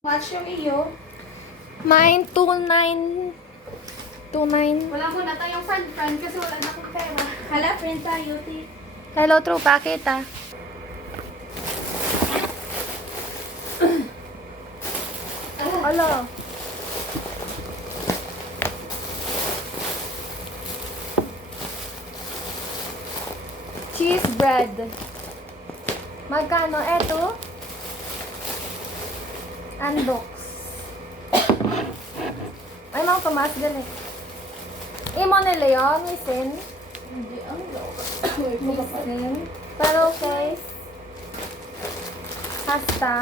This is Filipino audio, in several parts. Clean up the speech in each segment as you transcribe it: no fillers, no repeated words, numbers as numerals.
Watch yung iyo. Mine, 29. 29. Wala mo na tayong friend kasi wala na akong pera. Hala, friend tayo, ti. Hello, true packet ah. Hello. Cheese bread. Magkano? Eto? Andox. Ay, mga Tomas, galit. Imo nila yun, misin. Hindi, ang Misin. Pero okay. Pasta.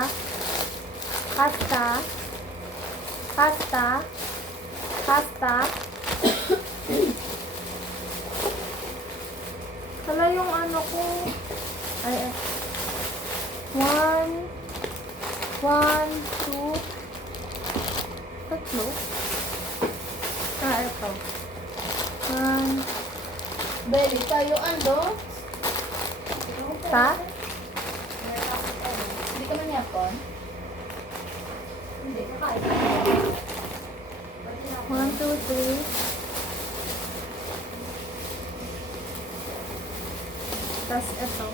Pasta. Pasta. Pasta. Kala yung ano ko. Ay, 1, 2, tatlo. Ito. 1, Beli tayo, ando. ta. Hindi ka man yapon? Hindi, kakain. 1, 2, 3. Tapos ito.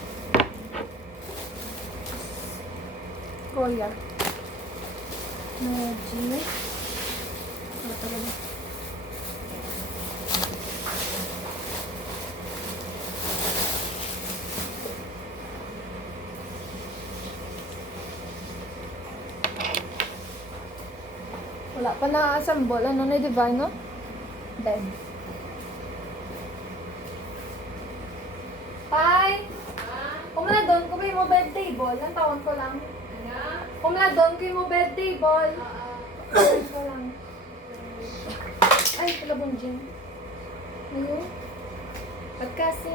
Koya. Meji. Ano talaga? Wala pa na-assemble. Ano na, diba, no? Bed. Pai! Kung na doon ko mo bed table, ang tawon ko lang. Kung na doon ko mo bed table. Tawon ko lang. Ay, pala bong gym. Ayun. At kasi,